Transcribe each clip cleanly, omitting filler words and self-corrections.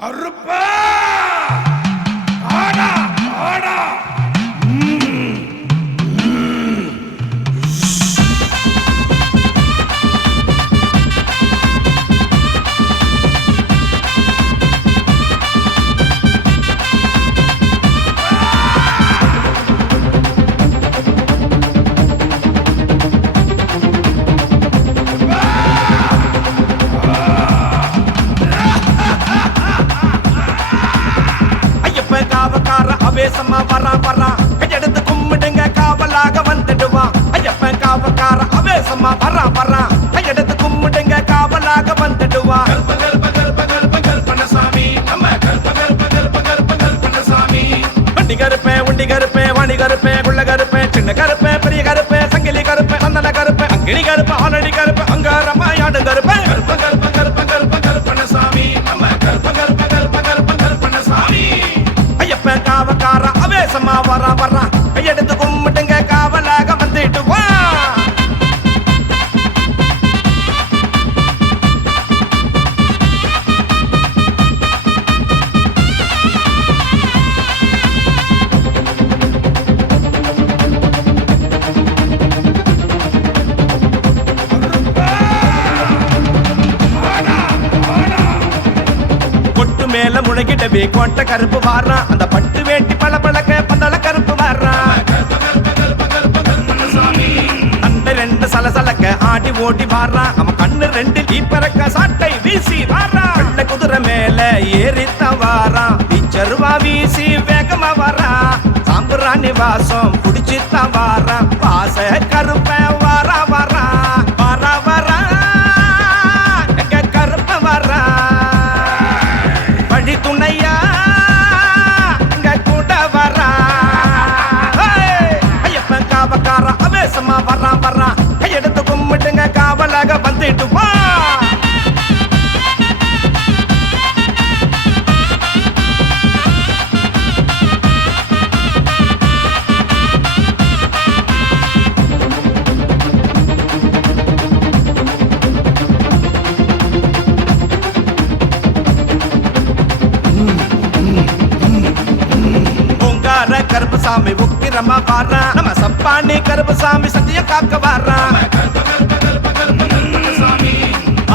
கருப்பா ஆடா ஆடா வேசமா வரான் கையெடுத்து கும்பிடுங்க காவலாக வந்துடுவான் ஐயப்பன் காவக்கார அவேசமா வரான் கையெடுத்து கும்பிடுங்க காவலாக வந்துடுவான் கருப்பணசாமி நம்ம கருப்பணசாமி வண்டி கருப்பேன் உண்டி கருப்பேன் வாணி கருப்பேன் குள்ள கருப்பேன் சின்ன கருப்பேன் பெரிய கருப்பேன் சங்கிலி கருப்பேன் அந்தன கருப்பேன் அங்கிணி கருப்பேன் ஆனடி கருப்பேன் அங்காரமாயாடு கருப்பேன் கருப்பணசாமி நம்ம கருப்பணசாமி ஐயப்பன் காவக்கார அவேசமா வரான் கையெடுத்து கும்பிட்டுங்க காவலாக வந்துட்டு வா மேல முழங்கிடவே கோட்டை கருப்பு வாரான் அந்த பட்டு வேட்டி பல பழக்க பந்தள கருப்பு வாரான் அந்த ரெண்டு சலசலக்க ஆடி ஓடி வாரான் அவன் கண்ணு ரெண்டு தீப்பறக்க சாட்டை வீசி வாரான் வெள்ள குதிரை மேல ஏறித்தான் வாரான் வீச்சருவா வீசி வேகமா வாரான் சாம்புராணி வாசம் புடிச்சுத்தான் வாரான் வாச கருப்ப வாரா எங்க கருப்ப வாரா துணையா இங்க கூட வரா ஐயப்பன் காவக்கார அவேசமா வரான் கையெடுத்து கும்பிட்டுங்க காவலாக வந்துட்டு வா கருப்பசாமி உக்கிரமா வாரான் நம்ம சப்பானி கருப்பசாமி சத்திய காக்க வாரான்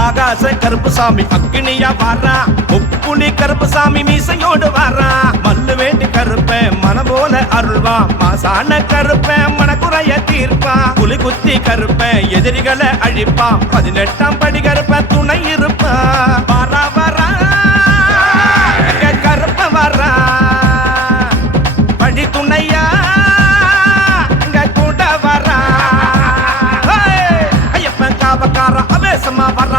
ஆகாச கருப்பசாமி அக்கினியா வாரான் உப்புனி கருப்பசாமி மீசையோடு வாரான் மல்லு வேண்டி கருப்பேன் மன போல அருள்வான் மாசான கருப்பேன் மனக்குறைய தீர்ப்பான் புலி குத்தி கருப்பேன் எதிரிகளை அழிப்பான் 18ஆம் படி கருப்பேன் துணை இருப்பான் வரா கருப்ப வரா துணையா இங்க கூட வரா ஐயப்பன் காவக்கார அவேசமா வர